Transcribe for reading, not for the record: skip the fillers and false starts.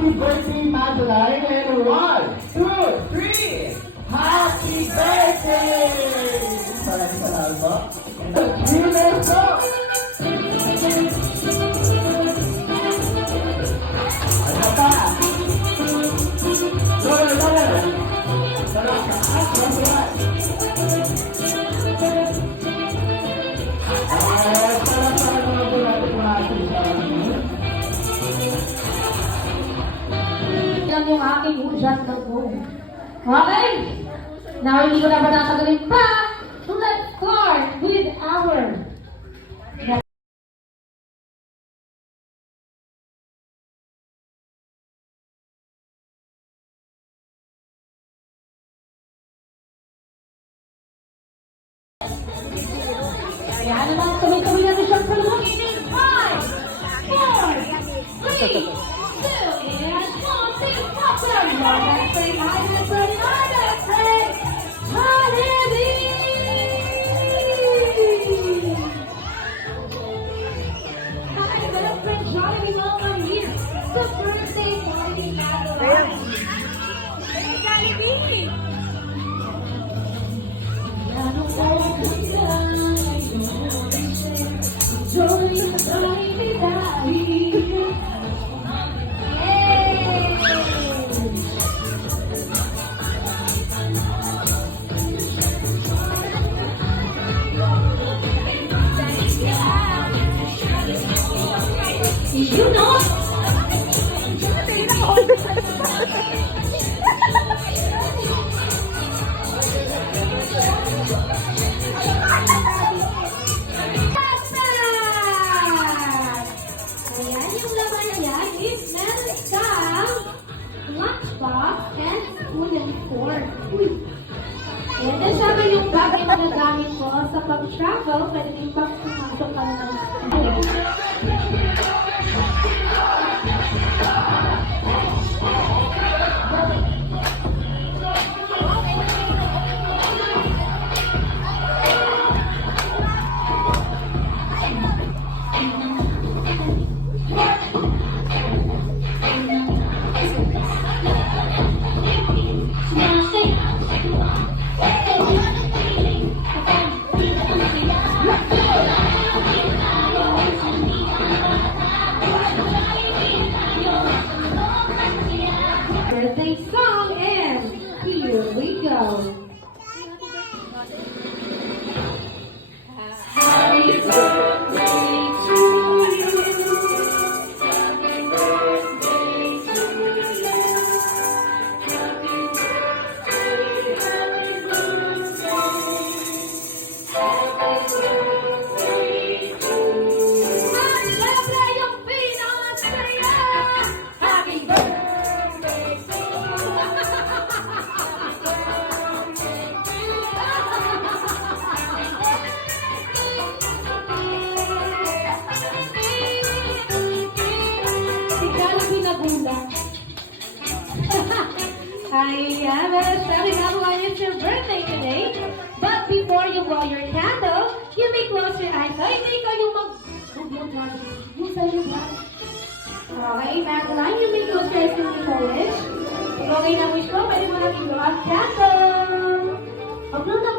Happy birthday, Madeline! And 1, 2, 3! Happy birthday! Maraming salamat po. Let's go! Ano pa? Yan yung aking hudyat ng buong. Okay? Now, hindi ko na patatagalin pa. So let's start with our Ayan naman, tuloy-tuloy natin siyang tulungan. 5, 4, 3, 2, and 1, take popcorn. Let's say hi, let's say hi, let's say holiday. Hi, good friend Johnny, welcome here. The birthday party gathering. Hey, Jollibee! You know? Ayan, yung laman na yan is meron isang lunchbox and spoon and fork. Ayan, kasama yung bag yung magagamit ko sa pag-travel, pwede din pang pumasok ka na ng birthday song, and here we go. Happy birthday to you. Happy birthday to you. Happy birthday, happy birthday. Happy birthday to you. At syempre yung pinakasaya. Happy birthday to Ayan, very everyone, it's your birthday today. But before you blow your candle, you may close your eyes. So, hindi kayo yung sa iyo ba? Okay, Madeline, you may close your eyes if you wish. Okay na wish mo, pwede mo natin blow ang candle. Pag blow na